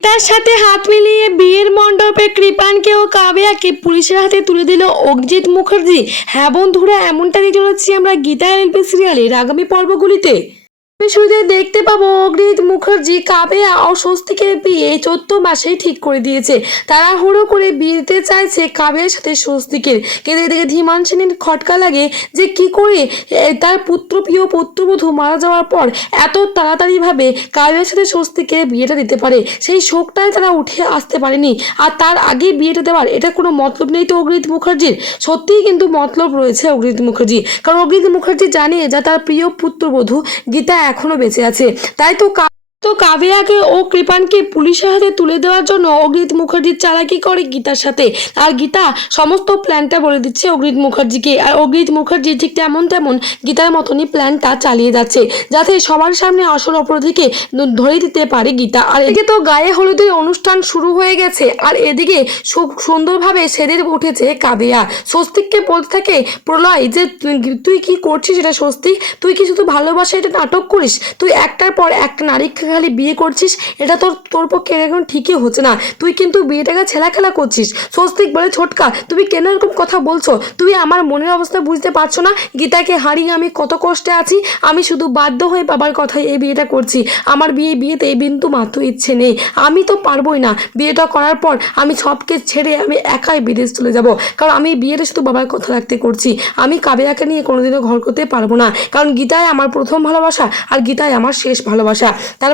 তার সাথে হাত মিলিয়ে বিয়ের মণ্ডপে কৃপানকে ও কাবিয়াকে পুলিশের হাতে তুলে দিল অগ্জিৎ মুখার্জি। হ্যাঁ বন্ধুরা, এমনটাই চলেছি আমরা গীতা এলপি সিরিয়ালের আগামী পর্বগুলিতে। শুরুতে দেখতে পাবো অগ্নিত মুখার্জি কাবেয়া ও স্বস্তিকে বিয়ে চোদ্দ মাসেই ঠিক করে দিয়েছে। তারা হুড়ো করে বিয়েতে চাইছে কাবেয়ার সাথে স্বস্তিকের। কিন্তু এদিকে ধীমান সেনের খটকা লাগে যে কি করে তার পুত্রপ্রিয় পুত্রবধূ মারা যাওয়ার পর এত তাড়াতাড়িভাবে কাবেয়ার সাথে স্বস্তিকের বিয়েটা দিতে পারে। সেই শোকটায় তারা উঠে আসতে পারেনি। আর তার আগে বিয়েটা দেওয়ার এটা কোনো মতলব নেই তো অগ্নিত মুখার্জির। সত্যিই কিন্তু মতলব রয়েছে অগ্নিত মুখার্জি। কারণ অগ্নিত মুখার্জি জানে যা তার প্রিয় পুত্রবধূ গীতা এখনও বেঁচে আছে। তাই তো তো কাবিয়াকে ও কৃপানকে পুলিশের হাতে তুলে দেওয়ার জন্য অগ্নিত মুখার্জির চালাকি করে গীতার সাথে। আর গীতা সমস্ত প্ল্যানটা বলে দিচ্ছে অগ্রিত মুখার্জিকে। আর অগ্নিত মুখার্জি ঠিক তেমন তেমন গীতার মতনই প্ল্যানটা চালিয়ে যাচ্ছে, যাতে সবার সামনে আসল অপরাধীকে ধরে দিতে পারে গীতা। আর এদিকে তো গায়ে হলুদের অনুষ্ঠান শুরু হয়ে গেছে, আর এদিকে সুন্দরভাবে সেরে উঠেছে কাবিয়া স্বস্তিককে বলতে থাকে, প্রলয়, যে তুই- কি করছিস এটা স্বস্তিক? তুই কি শুধু ভালোবাসা এটা নাটক করিস? তুই একটার পর একটা নারীকে খালি বিয়ে করছিস, এটা তোর তোর পক্ষে এখন ঠিকই হচ্ছে না। তুই কিন্তু বিয়েটাকে ছেলা খেলা করছিস। স্বস্তিক বলে ছোটকা, তুমি কেন এরকম কথা বলছো? তুমি আমার মনের অবস্থা বুঝতে পারছ না? গীতাকে হারিয়ে আমি কত কষ্টে আছি? আমি শুধু বাধ্য হয়ে বাবার কথায় এই বিয়েটা করছি। আমার বিয়ে, বিয়েতে এই বিন্দু মাত্র ইচ্ছে নেই। আমি তো পারবোই না। বিয়েটা করার পর আমি সবকে ছেড়ে আমি একাই বিদেশ চলে যাব। কারণ আমি বিয়েটা শুধু বাবার কথা রাখতে করছি। আমি কাবেয়াকে নিয়ে কোনোদিনও ঘর করতে পারব না। কারণ গীতায় আমার প্রথম ভালোবাসা আর গীতায় আমার শেষ ভালোবাসা।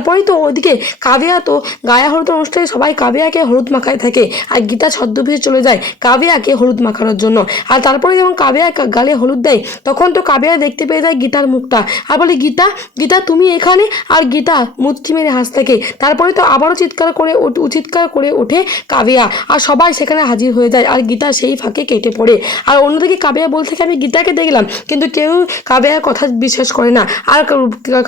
তারপরেই তো ওইদিকে কাবেয়া তো গায়া হলুদ অনুষ্ঠানে সবাই কাবেয়াকে হলুদ মাখায় থাকে আর গীতা ছদ্মবেশে চলে যায় কাবেয়াকে হলুদ মাখানোর জন্য। আর তারপরে যখন কাবেয়া গালে হলুদ দেয়, তখন তো কাবেয়া দেখতে পেয়ে যায় গীতার মুখটা। আর বলে, গীতা গীতা, তুমি এখানে? আর গীতা মুচকি মেরে হাস থাকে। তারপরে তো আবারও চিৎকার করে চিৎকার করে ওঠে কাবেয়া আর সবাই সেখানে হাজির হয়ে যায় আর গীতা সেই ফাঁকে কেটে পড়ে। আর অন্যদিকে কাবেয়া বলতে থাকে, আমি গীতাকে দেখলাম, কিন্তু কেউ কাবেয়ার কথা বিশ্বাস করে না। আর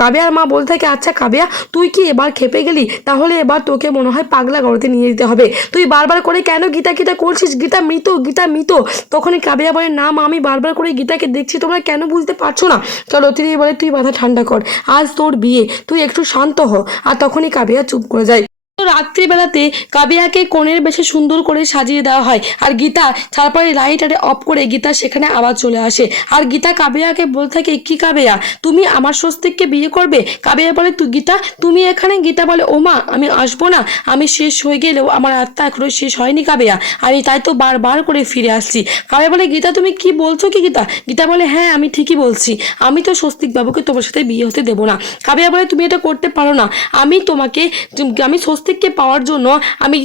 কাবেয়ার মা বলতে থাকে আচ্ছা কাবেয়া তুই কি এবার খেপে গেলি? তাহলে এবার তোকে মনে হয় পাগলা গড়তে নিয়ে যেতে হবে। তুই বারবার করে কেন গীতা গীতা করছিস? গীতা মৃত গীতা মৃত। তখনই কাবিয়া বলে নাম আমি বারবার করে গীতাকে দেখছি, তোমরা কেন বুঝতে পারছ না? চলো তিনি বলে তুই মাথা ঠান্ডা কর। আজ তোর বিয়ে। তুই একটু শান্ত হ। আর তখনই কাবিয়া চুপ করে যায়। রাত্রিবেলাতে কাবিয়াকে কোণের বেশি সুন্দর করে সাজিয়ে দেওয়া হয়। আর গীতা তারপরে লাইট আরে অফ করে গীতা সেখানে আবার চলে আসে। আর গীতা কাবিয়াকে বলতে থাকে, কি কাবিয়া, তুমি আমার স্বস্তিককে বিয়ে করবে? কাবিয়া বলে তুই গীতা, তুমি এখানে? গীতা বলে ওমা আমি আসব না। আমি শেষ হয়ে গেলেও আমার আত্মা এখনও শেষ হয়নি কাবিয়া। আমি তাই তো বারবার করে ফিরে আসছি। কাবিয়া বলে, গীতা, তুমি কি বলছো কি গীতা? গীতা বলে হ্যাঁ আমি ঠিকই বলছি। আমি তো স্বস্তিক বাবুকে তোমার সাথে বিয়ে হতে দেবো না। কাবিয়া বলে, তুমি এটা করতে পারো না। আমি তোমাকে আমি স্বস্তিককে পাওয়ার জন্য আমি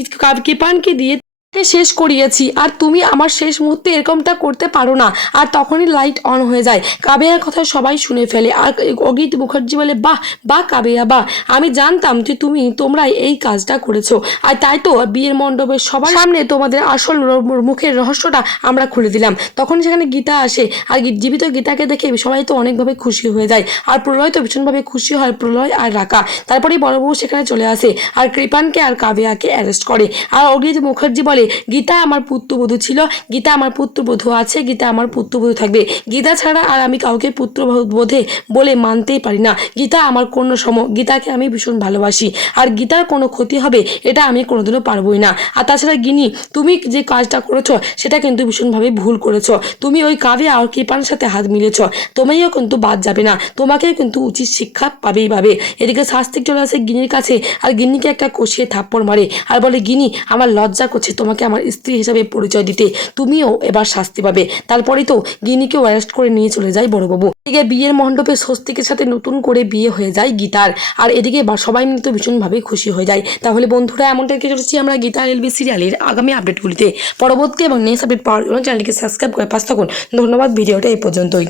কৃপানকে দিয়ে শেষ করিয়েছি। আর তুমি আমার শেষ মুহূর্তে এরকমটা করতে পারো না। আর তখনই লাইট অন হয়ে যায়। কাবেয়ার কথা সবাই শুনে ফেলে। আর অগিত মুখার্জি বলে, বাহ বাহ কাবেয়া, বাহ। আমি জানতাম যে তুমি তোমরা এই কাজটা করেছ। আর তাই তো বিয়ের মণ্ডপের সবার সামনে তোমাদের আসল মুখের রহস্যটা আমরা খুলে দিলাম। তখন সেখানে গীতা আসে। আর জীবিত গীতাকে দেখে সবাই তো অনেকভাবে খুশি হয়ে যায়। আর প্রলয় তো ভীষণভাবে খুশি হয় প্রলয় আর রাকা। তারপরেই বড় বউ সেখানে চলে আসে। আর কৃপানকে আর কাবেয়াকে অ্যারেস্ট করে। আর অগিত মুখার্জি বলে গীতা আমার পুত্রবধূ ছিল, গীতা আমার পুত্রবধূ আছে, গীতা আমার পুত্রবধূ থাকবে। গীতা ছাড়া আর আমি কাউকে পুত্রবোধে বলে মানতেই পারি না। গীতা আমার কোনো সম গীতাকে আমি ভীষণ ভালোবাসি। আর গীতার কোনো ক্ষতি হবে এটা আমি কোনোদিনও পারবোই না। আর তাছাড়া গিনি তুমি যে কাজটা করেছ, সেটা কিন্তু ভীষণভাবে ভুল করেছ। তুমি ওই কাবে আর কৃপার সাথে হাত মিলেছ। তুমিও কিন্তু বাদ যাবে না। তোমাকে কিন্তু উচিত শিক্ষা পাবেই পাবে। এদিকে শাস্তিক চলে আসে গিনির কাছে, আর গিন্নিকে একটা কষিয়ে থাপ্পড় মারে। আর বলে গিনি আমার লজ্জা করছে তোমাকে আমার স্ত্রী হিসাবে পরিচয় দিতে তুমিও এবার শাস্তি পাবে। তারপরেই তো গিনিকেও অ্যারেস্ট করে নিয়ে চলে যায় বড়বাবু। এদিকে বিয়ের মণ্ডপে স্বস্তিকের সাথে নতুন করে বিয়ে হয়ে যায় গীতার। আর এদিকে সবাই মিলে তো ভীষণভাবে খুশি হয়ে যায়। তাহলে বন্ধুরা এমনটা কি চলেছি আমরা গীতার এলবি সিরিয়ালের আগামী আপডেটগুলিতে। পরবর্তী এবং নেক্সট আপডেট পাওয়ার জন্য চ্যানেলকে সাবস্ক্রাইব করে পাশ থাকুন। ধন্যবাদ, ভিডিওটা এই পর্যন্তই।